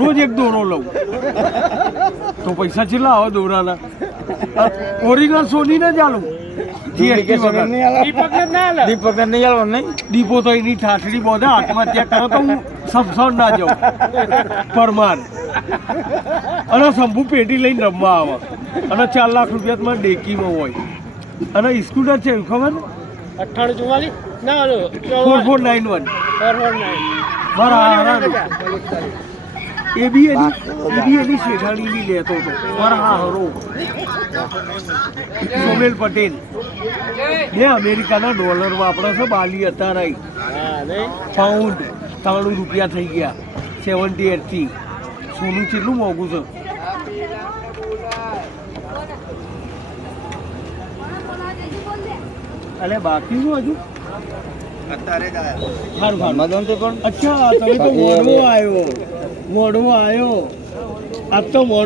રોજ એક દોરો લઉં તો પૈસા કેટલા આવે દોરાના? ઓરિજિનલ સોની ને ચાલુ જીએસટી વગર. દીપક નહીં આલવાનું નહીં. ડીપો તો એની ઠાઠડી બોધે આત્મહત્યા કરો તો હું સમસણ ના જાઉં પરમાર. અને શંભુ પેટી લઈને રમવા આવે અને 4 લાખ રૂપિયા તમારે ડેકીમાં હોય. અને સ્કૂટર છે એવું ખબર? 9844 ના 4491 449 એ બી એની શેઠાણીની લેતો હતો હરો સોમેલ પટેલ. એ અમેરિકાના ડોલર વાપરે છે. બાલી અત્યારે પાઉન્ડ 93 રૂપિયા થઈ ગયા 78 થી. સોનું કેટલું મોંઘું છે. અલે બાકી શું હજુ અત્યારે જ સારું પણ અચ્છા તમે તો મોડવો આવ્યો આજ તો મોડવો